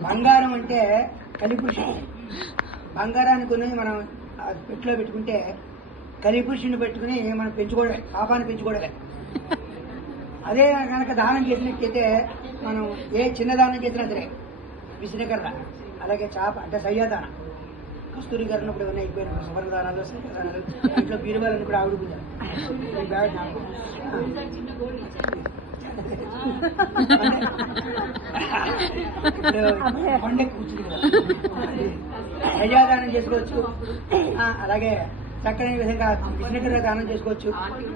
బంగారం అంటే కలిపురుషుడు. బంగారాన్ని కొని మనం ఆ పెట్టుకుంటే కలిపురుషుని పెట్టుకుని మనం పెంచుకోవడమే పాపాన్ని పెంచుకోవడమే. అదే కనుక దానం చేసినట్టయితే మనం ఏ చిన్న దానం చేసినా సరే విసినకర్ర అలాగే చాప అంటే సయ్యాదానం. కస్తూరి గారు ఉన్నప్పుడు ఏమైనా అయిపోయిన సువర్ణ దానాలు సయ్యాదానాలు ఇంట్లో బీరువాలను కూడా ఆవిడ పూజ. ఈ కూర్చుంది కదా చేసుకోవచ్చు అలాగే చక్కని విధంగా విష్ణుకర దానం చేసుకోవచ్చు.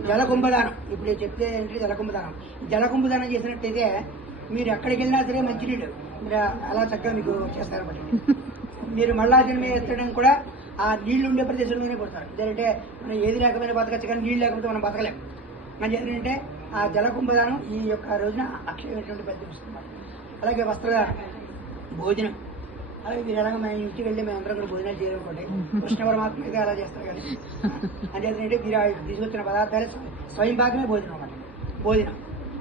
జలకుంభదానం. ఇప్పుడు చెప్తే ఏంటి? జలకుంభదానం. జలకుంభదానం చేసినట్టయితే మీరు ఎక్కడికి వెళ్ళినా సరే మంచినీళ్ళు. మీరు అలా చక్కగా మీకు చేస్తారన్నమాట. మీరు మళ్ళా జన్మే ఎత్తడం కూడా ఆ నీళ్ళు ఉండే ప్రదేశంలోనే కొడతారు. ఎందుకంటే మనం ఏది లేకపోయినా బతకచ్చు కానీ నీళ్ళు లేకపోతే మనం బతకలేం. మన ఏంటంటే ఆ జలకుంభదానం ఈ యొక్క రోజున అక్షయమైనటువంటి పెద్ద వస్తుంది అలాగే వస్త్రదానం భోజనం. అలాగే మీరు ఎలాగ మన ఇంటికి వెళ్ళి మేము అందరం కూడా భోజనాలు చేయాలనుకోండి కృష్ణ పరమాత్మ అయితే అలా చేస్తారు కానీ అంతేంటంటే మీరు తీసుకొచ్చిన పదార్థాలు స్వయం భాగమే భోజనం అన్నమాట. భోజనం.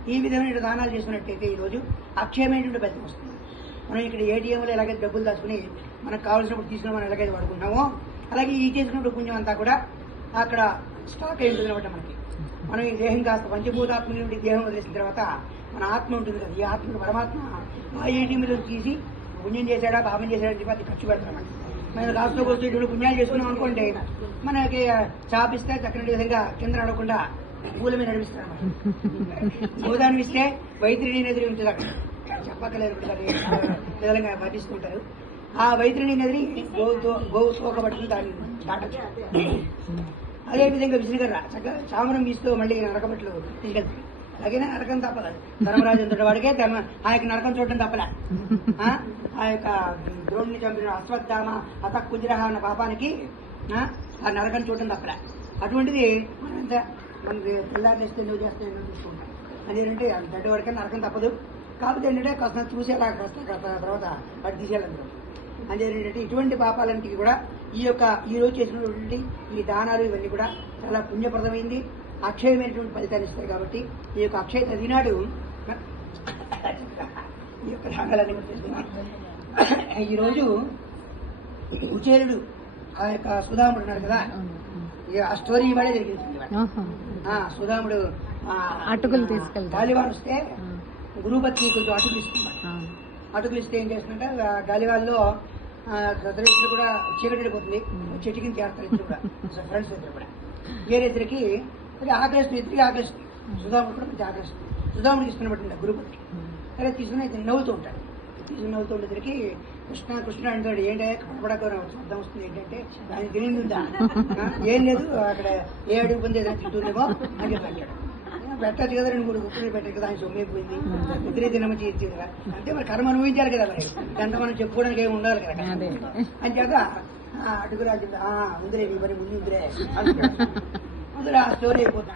ఈ విధమైన దానాలు చేసుకున్నట్టయితే ఈ రోజు అక్షయమైనటువంటి పెద్ద వస్తుంది మనం ఇక్కడ ఏటీఎంలో ఎలాగైతే డబ్బులు దాచుకుని మనకు కావాల్సినప్పుడు తీసుకుని మనం ఎలాగైతే వాడుకుంటామో అలాగే ఈ చేసుకున్నప్పుడు పుణ్యం అంతా కూడా అక్కడ స్టాక్ అయి ఉంటుంది అనమాట మనకి. మనం ఈ దేహం కాస్త పంచభూతాత్మ నుండి దేహం వదిలేసిన తర్వాత మన ఆత్మ ఉంటుంది కదా ఈ ఆత్మను పరమాత్మ ఆ ఏటీఎంలో తీసి పుణ్యం చేశాడా పాపం చేశాడా అని చెప్పి అది ఖర్చు పెడతామన్నమాట మనం రాష్ట్ర వచ్చి రెండు పుణ్యాలు చేసుకున్నాం అనుకోండి మనకి చాపిస్తే చక్కని విధంగా కింద నడవకుండా పూల మీద నడిపిస్తారు గోదాన్ని ఇస్తే వైద్యుని ఎదురు ఉంటుంది అక్కడ. చెప్పక్కలేదు విధంగా పట్టిస్తుంటారు ఆ వైద్యుని ఎదిరి గోవు గోవు తోక దాన్ని దాటచ్చు అదేవిధంగా విసిరిగర్ర చక్కగా చామరం వీస్తూ మళ్ళీ నరకబట్లు తీసుకెళ్తాయి అలాగే నరకం తప్పదు. ధర్మరాజు అంతటి వాడికే ధర్మ ఆ యొక్క నరకం చూడటం తప్పలే. ఆ? యొక్క ద్రోణిని చంపిన అశ్వత్థామ అత కుజరహ అన్న పాపానికి ఆ? నరకం చూడటం తప్పలే. అటువంటిది మనంతా మనకి తెల్లారి చేస్తే నువ్వు చేస్తే ఎందుకు చూసుకుంటాం. అదేంటంటే గడ్డ వరకే నరకం తప్పదు. కాకపోతే ఏంటంటే కాస్త చూసేలా అలా కాస్త తర్వాత వాటి తీసేయాలనుకో అదేంటంటే ఇటువంటి పాపాలన్నిటికీ కూడా ఈ యొక్క ఈ రోజు చేసినటువంటి ఈ దానాలు ఇవన్నీ కూడా చాలా పుణ్యప్రదమైంది. అక్షయమైనటువంటి ఫలితాన్ని ఇస్తాయి కాబట్టి ఈ యొక్క అక్షయ నది నాడు ఈ యొక్క దానాలన్నీ కూడా ఈరోజు కుచేరుడు ఆ యొక్క సుధాముడు ఉన్నాడు కదా? ఈ ఆ స్టోరీ ఇవాళే. జరిగింది సుధాముడు అటుకులు తీసుకెళ్తాడు. గాలివాన్ వస్తే గురుపత్ని కొంచెం అటుకులు ఇస్తున్నాడు. అటుకులు ఇస్తే ఏం చేస్తుందంటే ఆ గాలివాల్లో దరిద్రులు కూడా చీకటి పడిపోతుంది చెట్టు కింద చేస్తారు ఇద్దరు కూడా. ఫ్రెండ్స్ ఇద్దరు కూడా. వేరేద్దరికి అది ఆకలిస్తుంది ఇద్దరికి ఆకలిస్తుంది. సుధాముడు కూడా మంచి ఆకలిస్తుంది. సుధాముడికి ఇస్తున్నట్టు గురుపతికి సరే తీసుకుని ఇతను నవ్వుతూ ఉంటాడు తీసుకుని నవ్వుతూ ఉండేసరికి కృష్ణ కృష్ణ అంటాడు ఏంటంటే కనపడక అర్థం వస్తుంది ఏంటంటే దానికి తెలియదు ఏం లేదు అక్కడ ఏ అడుగు పొంది ఏదైనా తింటుందేమో అని చెప్పి అంటాడు పెట్టచ్చు కదా రెండు మూడు కుక్కలు పెట్టారు కదా ఆయన సొమ్మైపోయింది ఇద్దరే తినమని ఇచ్చింది కదా. అంటే మరి కర్మ అనుభవించాలి కదా మరి. దాంట్లో మనం చెప్పుకోవడానికి ఏమి ఉండాలి కదా. అని చేత అడుగురాజు నీ మరి ముందు అంటాడు. అందులో ఆ స్టోరీ అయిపోతా.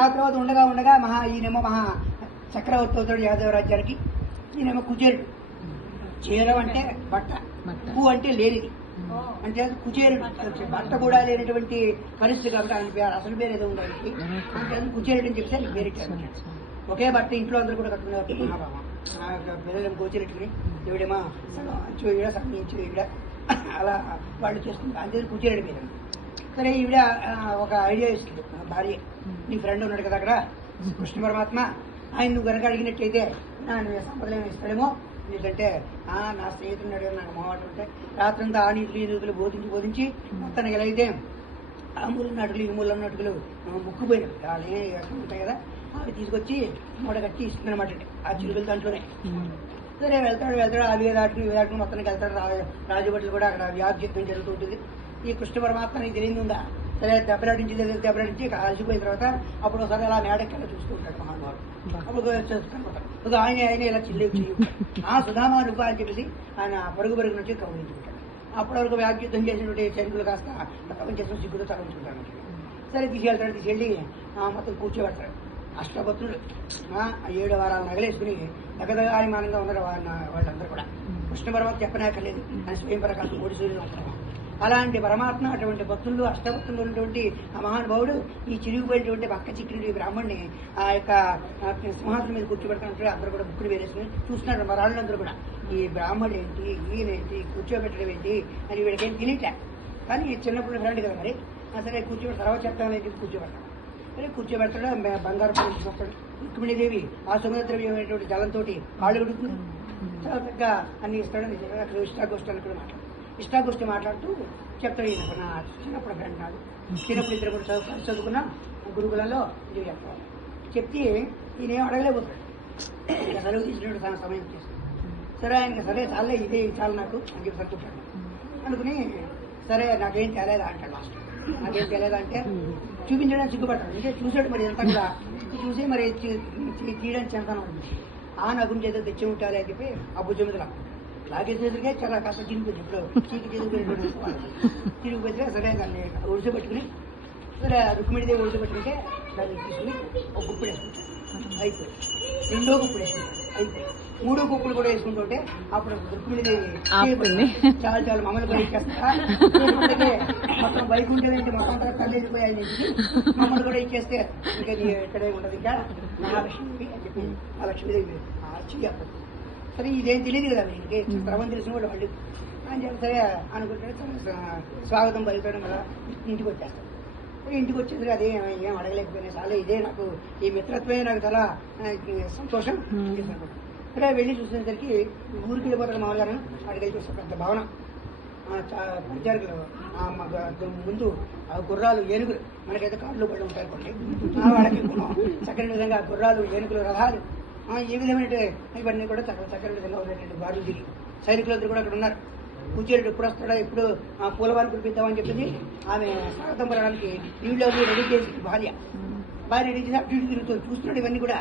ఆ తర్వాత ఉండగా ఉండగా మహా ఈయనేమో మహా చక్రవర్తి అవుతాడు యాదవ రాజ్యానికి ఈయనేమో కుచేరుడు చీరం అంటే బట్ట. కు అంటే లేనిది. అంటే కుచేరుడు బట్ట కూడా లేనటువంటి పరిస్థితి కాబట్టి ఆయన పేరు అసలు పేరు ఏదో ఉండాలి. అంటే కుచేరుడు అని చెప్తే పేరు ఒకే బట్ట ఇంట్లో అందరూ కూడా కట్టుకునేవారు ఆ యొక్క పిల్లలను కూర్చోబెట్టుకుని ఈవిడేమో సగం ఈవిడ ఈవిడ అలా వాళ్ళు చేస్తుంది అంతే కూర్చోలేడు పేరు. సరే ఈవిడ ఒక ఐడియా ఇస్తుంది. భార్య నీ ఫ్రెండ్ ఉన్నాడు కదా అక్కడ. కృష్ణ పరమాత్మ ఆయన నువ్వు కనుక అడిగినట్టయితే నా నువ్వు సంపదలేమో ఇస్తాడేమో ఎందుకంటే ఆ నా స్నేహితుడు ఉన్నాడు నాకు మొహమాట ఉంటే రాత్రంతా ఆ నీటిలో ఈ నీటిలో బోధించి బోధించి మొత్తానికి ఎలా అయితే ఆ మూల నాటుకులు ఈ మూల నటుకులు ముక్కుపోయినవి వాళ్ళు ఏ రకం ఉంటాయి కదా అవి తీసుకొచ్చి మూట కట్టి ఇస్తుందన్నమాట ఆ చిలుకల దాంట్లోనే. సరే వెళ్తాడు వెళ్తాడు అవి దాటుకుని ఇవి దాటుకుని మొత్తానికి వెళ్తాడు రా- రాజభట్లు కూడా అక్కడ వ్యాధి జరుగుతూ ఉంటుంది. ఈ కృష్ణ పరమాత్మ నీకు తెలియదు ఉందా? సరే దెబ్బలాడించి దెబ్బలాడించి అలసిపోయిన తర్వాత అప్పుడు ఒకసారి అలా మేడకెళ్ళ చూసుకుంటాడు మహానుభావుడు. అప్పుడు ఆయన ఆయన ఇలా చిల్లి ఆ సుధామా నువ్వు అని చెప్పేసి ఆయన పరుగు పరుగు నుంచి కౌరించుకుంటాడు అప్పటి వరకు వ్యాధ్యుద్ధం చేసినటువంటి సైనికులు కాస్త తప్పని చేసిన సిగ్గుతో తగ్గించుకుంటారు సరే తీసుకెళ్తాడు తీసుకెళ్ళి ఆ, మొత్తం కూర్చోబెడతాడు. అష్టభక్తులు ఏడు వారాలు నగలేసుకుని దగదగాయమానంగా ఉన్నారు వాళ్ళ- వాళ్ళందరూ కూడా. కృష్ణ పరమాత్మ చెప్పనక్కర్లేదు. అని స్వయం ప్రకాశం కోటి సూర్యులు అలాంటి పరమాత్మ అటువంటి భక్తులు అష్టభక్తులు ఉన్నటువంటి ఆ మహానుభావుడు ఈ చిరిగిపోయినటువంటి పక్క చిక్కినటువంటి బ్రాహ్మణ్ణి ఆ యొక్క సింహాసనం మీద కూర్చోబెడుతున్నట్టు అందరూ కూడా బుక్కులు వేరేసుకుని చూస్తున్నారు మరి వాళ్ళందరూ కూడా. ఈ బ్రాహ్మడు ఏంటి ఈయనేంటి కూర్చోబెట్టడం ఏంటి అని వీడికి ఏం కానీ చిన్నప్పుడు ఫ్రెండ్ కదా మరి. ఆ సరే కూర్చోబెట్టి తర్వాత చెప్తాను ఏంటి కూర్చోబెట్టాను సరే కూర్చోబెడతాడు బంగారు పడుతుంది రుక్మిణీదేవి ఆ సుగంధద్రవ్యమైనటువంటి జలంతో కాళ్ళు కడుగుతుంది చాలా పెద్ద అన్ని ఇస్తాడు నిజంగా అక్కడ ఇష్టాగోష్ఠి కూడా ఇష్టాగోష్ఠి మాట్లాడుతూ చెప్తాడు ఈయన. నా చిన్నప్పుడు ఫ్రెండ్ నాడు చిన్నప్పుడు ఇద్దరు కూడా చదువు చదువుకున్న గురుకులలో ఇది చెప్పాలి చెప్తే ఈయన ఏం అడగలేకపోతాడు సెలవు తీసినప్పుడు చాలా సమయం చేస్తాడు సరే ఆయనకి సరే చాలే ఇదే చాలు నాకు అని చెప్పి అనుకుంటాడు అనుకుని సరే నాకేం తేలేదా అంటాడు లాస్ట్ నాకేం తెలియదా అంటే చూపించడానికి సిగ్గుపడ్డాడు అంటే చూసాడు మరి ఎంత కూడా. చూసి మరి తీయడానికి చెంతాను ఆ నగం చేత తెచ్చి ఉంటాలి అని చెప్పి ఆ భుజం మీద లాగేసేసరికి చాలా కాస్త చిరిగిపోయింది ఇప్పుడు చీకి చిరిగిపోయినటువంటి చిరిగిపోతే సరే దాన్ని ఒడిసి పట్టుకుని సరే రుక్మిణిదేవి ఒడిసి పట్టుకుంటే దాన్ని తీసుకుని ఒక గుప్పుడు వేసుకుంటాడు అయిపోయింది రెండో గుప్పుడు వేసుకుంటాడు అయిపోయింది మూడో గుప్పుడు కూడా వేసుకుంటుంటే అప్పుడు ఆపుకుంది. చాలా చాలా మమ్మల్ని ఇప్పటికే మొత్తం వైకుంఠం ఏంటి మొత్తం అంతా తల్లి వెళ్ళిపోయాయి నుంచి మమ్మల్ని కూడా ఇచ్చేస్తే ఇంకా నీ ఇక్కడే ఉండదు ఇంకా మహాలక్ష్మి అని చెప్పి ఆ లక్ష్మీదేవి ఆశ్చర్య సరే ఇదేం తెలియదు కదా వీళ్ళకి క్రమం తెలిసిన వాళ్ళు వాళ్ళు అని చెప్పి సరే అనుకుంటే సరే స్వా- స్వాగతం పలుకుతాడు కదా ఇంటికి వచ్చేస్తాడు సరే ఇంటికి వచ్చేది అదే ఏం- అడగలేకపోయినా చాలా ఇదే నాకు ఈ మిత్రత్వమే నాకు చాలా సంతోషం. సరే వెళ్ళి చూసేసరికి ఊరికి వెళ్ళిపోతాడు అక్కడికి వెళ్ళి చూస్తే పెద్ద భవనం. గ- ముందు ఆ గుర్రాలు ఏనుగులు మనకైతే కాళ్ళు పడి ఉంటాయి కొన్ని వాళ్ళకి. చక్కని విధంగా గుర్రాలు ఏనుగులు రథాలు ఏ ఈ విధమైన ఇవన్నీ కూడా చక్కగా చక్కని విధంగా ఉన్నటువంటి బారులు తిరిగి. సైనికులందరూ కూడా అక్కడ ఉన్నారు. కూర్చోడు ఎప్పుడు వస్తాడా ఎప్పుడు ఆ పూలవారిని పిలిపిద్దామని చెప్పింది ఆమె స్వాగతం పడడానికి నీళ్ళు రెడీ చేసి భార్య. భార్య రెడీ చేసి అటు ఇటు చూస్తున్నాడు ఇవన్నీ కూడా.